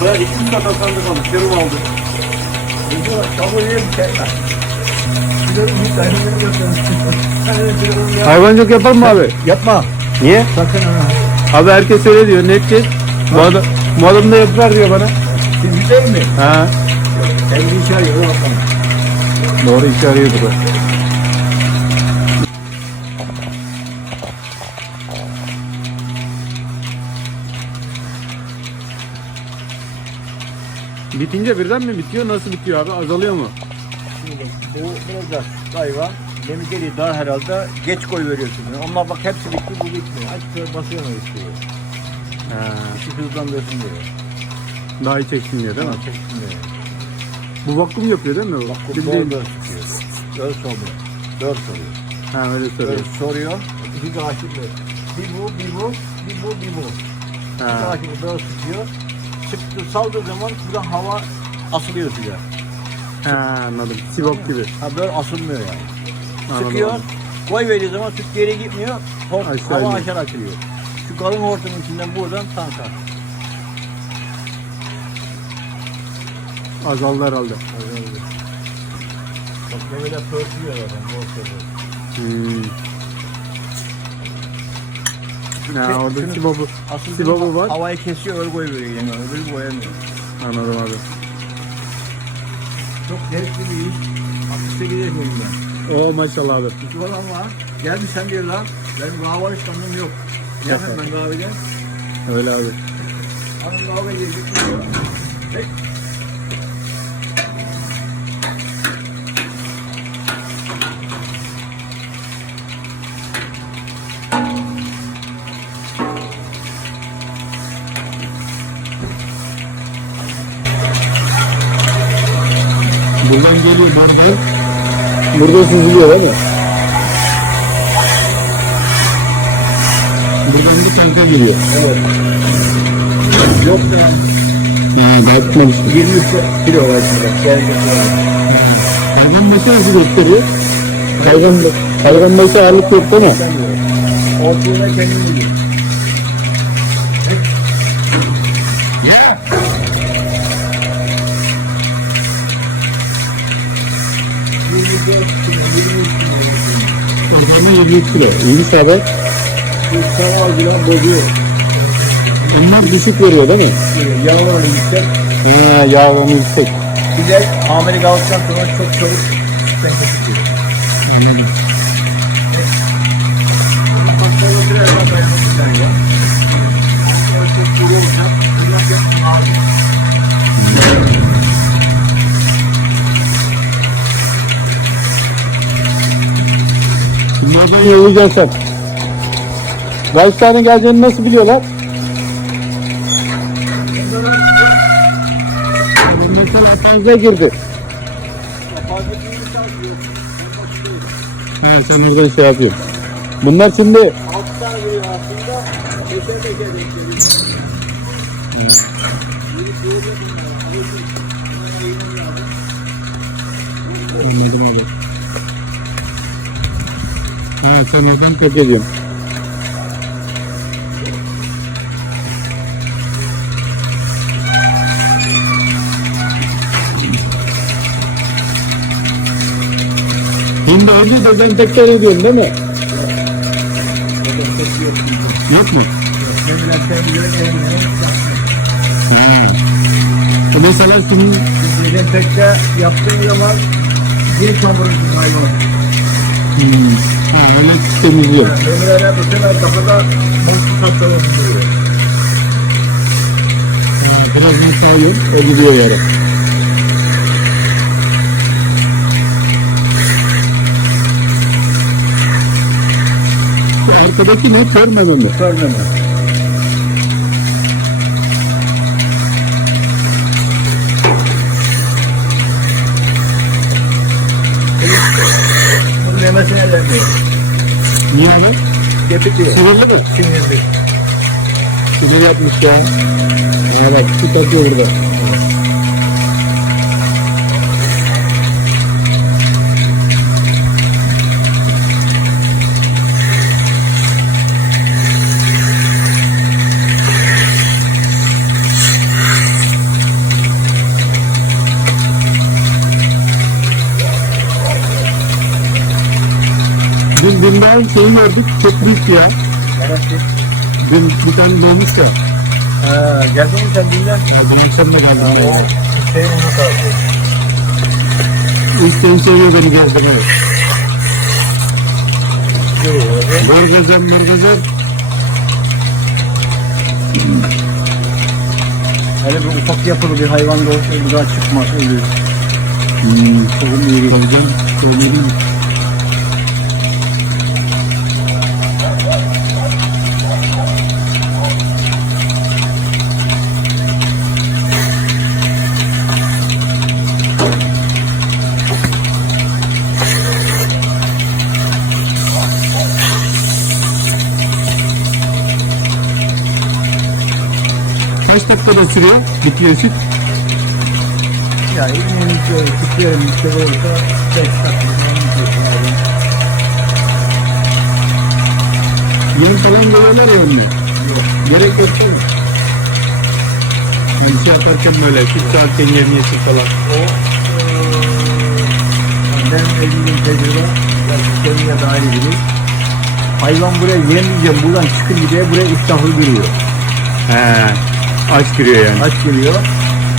Baya iki üç saat hastanede kaldık. Serum aldık. Kabul edeyim. Hayvancılık yapalım mı abi? Yapma. Niye? Sakın ha. Abi herkes öyle diyor. Ne edeceğiz? Bu adam, bu adam da yapar diyor bana. Siz güzel mi? Ha. Kendi işe arıyor. Doğru işe arıyordu Bitince birden mi bitiyor? Nasıl bitiyor abi? Azalıyor mu? Şimdi bu biraz hayvan. Demikleri daha herhalde geç koy veriyorsun. Onlar bak hepsi bitti bu bitmiyor. Aç şöyle basıyorsun istiyor. Ha. İşi hızlandırsın diyor. Daha iyi çeksin diyor değil mi? Çeksin diyor. Bu vakum yapıyor değil mi? Bu Bildiğin- bol dört tutuyor. Dört soruyor. Dört soruyor. Ha öyle soruyor. Dört soruyor. İki kaşık böyle. Bir bu, bir bu, bir bu, bir bu. İki Ha. kaşık dört tutuyor. Sıktı, saldığı zaman buradan hava asılıyor size. ha anladım. Sibop gibi. Ha böyle asılmıyor yani. Anladım, Sıkıyor, anladım. koy verdiği zaman süt geri gitmiyor, hort, Aşağı hava aşağı açılıyor. Şu kalın hortumun içinden buradan tanka. Azaldı herhalde. Bak böyle pörtüyor adam, Hmm. Ha, Şey, orada şunu- sibobu, Aslında sibobu var. havayı kesiyor, öyle koy veriyor yani, öbürü koyamıyor. Anladım abi. Çok zevkli bir iş. 68 yaşındayım ben. Oo maşallah abi. İki falan var. Geldi sen diyorlar. Benim kahve alışkanlığım yok. Yapayım ben kahveden. Öyle abi. Hanım kahve yiyecek. Hey. Geliyor burada. Burada süzülüyor değil mi? Buradan bir tanka giriyor. Yok ya. Ha, bakmamış. 23 kilo var. Gel Hayvan başı nasıl gösteriyor? Hayvan, hayvan başı ağırlık yok değil mi? Ortaya kendim gidiyorum. Ortalama 23 kilo. Abi. Sabah bile bozuyor. Onlar düşük veriyor değil mi? Yağlar yüksek. Ha, yağ oranı yüksek. Bir de kaldıktan sonra çok çabuk sütten çıkıyor. Anladım. Yollayacaksan. Kaç tane geleceğini nasıl biliyorlar? Mesela fazla girdi. Ha, sen oradan şey yapıyorsun. Bunlar şimdi Altı tane geliyor aslında. Beşer denk geliyor. Anladım abi. Ha, sen oradan tek ediyorsun. Şimdi önce de ben tekrar ediyorum değil mi? Yok mu? Ha. Bu mesela senin Bizim tekte yaptığın zaman bir tomurcuk hayvan. Hmm, ha, öyle temizliyor. Demirlere bu sefer kafada boşluk hastalığı duruyor. Ha, biraz mesai o gidiyor yere. Şu arkadaki ne? Körmeden mi? Görmeme. Bunun yemesine yapmış ya. Ha bak süt atıyor burada. dünden şeyi gördük. Çok büyük ya. Neresi? Dün bir tane dolmuş ya. Ha, geldin mi sen dünden? Ya akşam da geldim. Ha, o şey ona kalktı. İlk seni seviyor beni gezdirmeyi. Burgezen, burgezen. Hele bir ufak yapılı bir hayvan da olsa bir daha çıkmaz ölür. Hmm, tohum yeri koyacağım. Söyledim. Kaç dakikada sürüyor? Bitiyor süt. Yani eminim ki tutuyorum işte olursa 5 dakika falan Yem falan koyuyorlar ya onunla. Gerek yok değil mi? Yani şey yaparken böyle süt sağarken yem yesin falan. O eee, benim edindiğim tecrübe kendine daha iyi bilir. Hayvan buraya yemleyeceğim buradan çıkınca buraya iştahlı giriyor. He. Aç giriyor yani. Aç geliyor.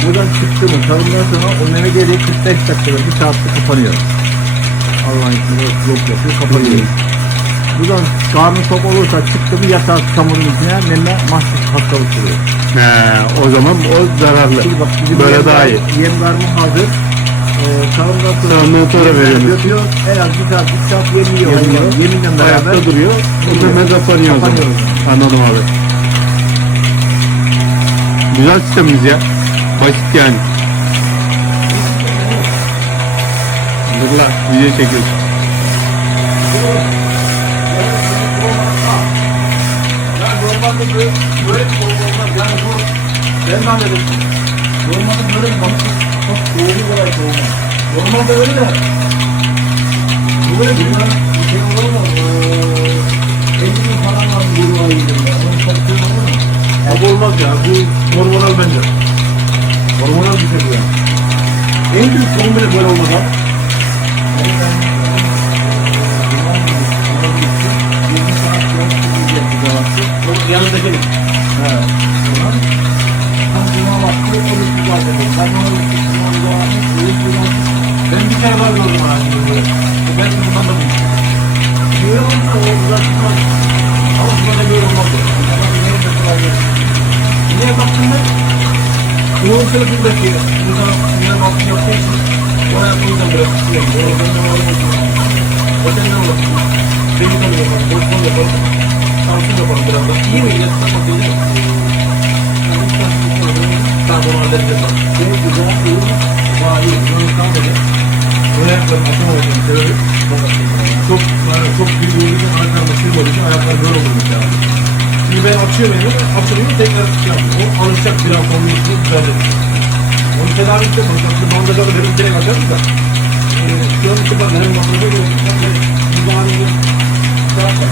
Buradan çıktı mı tarımdan sonra o meme geriye 45 dakikada bir saatte kapanıyor. Allah'ın izniyle yok yapıyor kapanıyor. Buradan karnı tok olursa çıktı mı yatağı çamurun içine meme mahsus hastalık oluyor. He. O zaman o zararlı. Şimdi bak bizim Böyle yem- daha iyi. Yem karnı hazır. Ee, tarımdan sonra Tarımdan sonra yemler veriyoruz. Götürüyor. En az bir saat, bir saat yemiyor. Yemiyor. Yeminle beraber. Ayakta duruyor. O zaman kapanıyor o zaman. Kapanıyor o zaman. Anladım abi. Güzel sistemimiz ya. Basit yani. Dur lan video çekiyorsun. Ya normalde böyle, böyle bir olmaz. Yani bu, ben de anladım. Normalde böyle bir balık çok soğuğu kadar soğumaz. Normalde öyle de. Böyle bir şey? Eee, Elini falan var bu ruhaya gidiyor ya. Onun çok şey olur bu olmaz ya. Bu hormonal bence. Hormonal bir şey bu ya. En büyük sorun bile böyle olmaz ha. Yanındaki. Ben bir kere var gördüm. Ben bundan da buldum. Böyle olsa o uzatmaz. Ama buna da olmaz. Niye baktın mı? Yoğun tarafındaki burada yine baktım yaptığı için o hayatı o yüzden böyle tutuyor. O yüzden de var olsun. O senden olur. Beni de yapalım. Boş bol yapalım. Tansiyon yapalım biraz da. İyi mi? İlaç iyi değil mi? Tamam onu halledeceğiz. Çok güzel. Daha iyi. Bunu kalmadı. Bunu ayaklarım atamadım. Sebebi çok çok büyük olduğu için ayaklarım aşırı olduğu için ayaklar böyle olur mesela. Şimdi ben açıyorum elimi, açıyorum tekrar şey yapıyorum. O alışacak bir hafta onun için güzel dedi. Onu tedavi edeceğiz. Onu aslında bandajı alıp benim direkt açarız da. Ee, şu an işte bak benim masrafa göre ben de müdahaleye şey yapmak.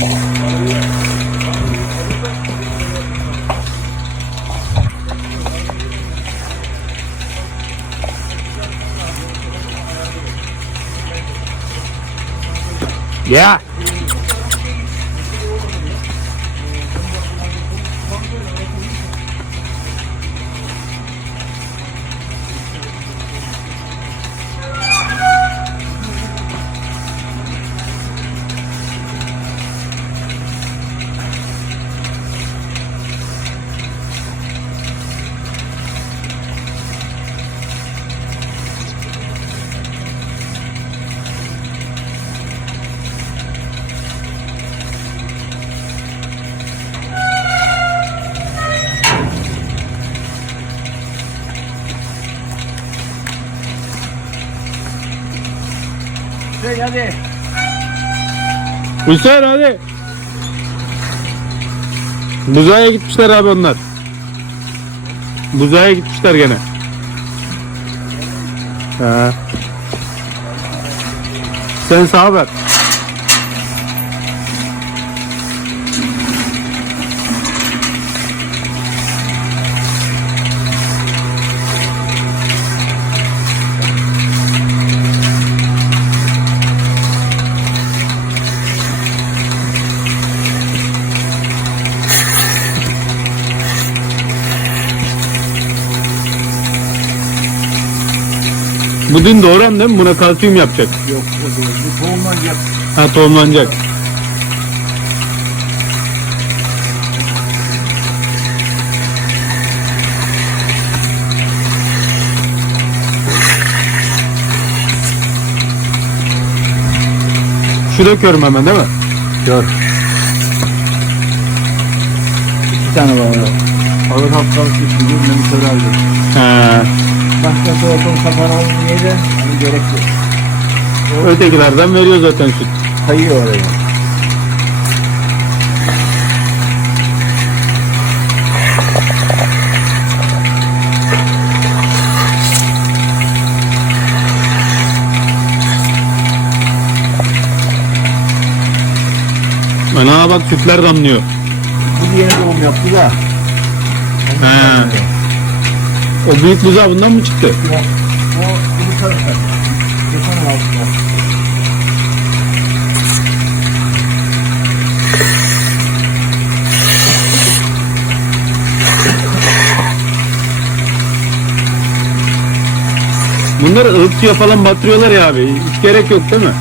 Bizim Yeah. Şey hadi. Hüseyin hadi. Buzaya gitmişler abi onlar. Buzaya gitmişler gene. Ha. Sen sağa ver. Bu din doğuran değil mi? Buna kalsiyum yapacak. Yok o değil. Bu tohumlanacak. Ha tohumlanacak. Şu körüm hemen değil mi? Gör. İki tane var. orada. Ağır hastalık için bir aldım. He. Başka soğukun kapan olmayı da hani gerek yok. Ötekilerden veriyor zaten süt. Kayıyor oraya. Ana bak sütler damlıyor. Bu yeni doğum yaptı da. He. O büyük buzağı bundan mı çıktı? Yok. O. Bunları ılık suya falan batırıyorlar ya abi. Hiç gerek yok değil mi?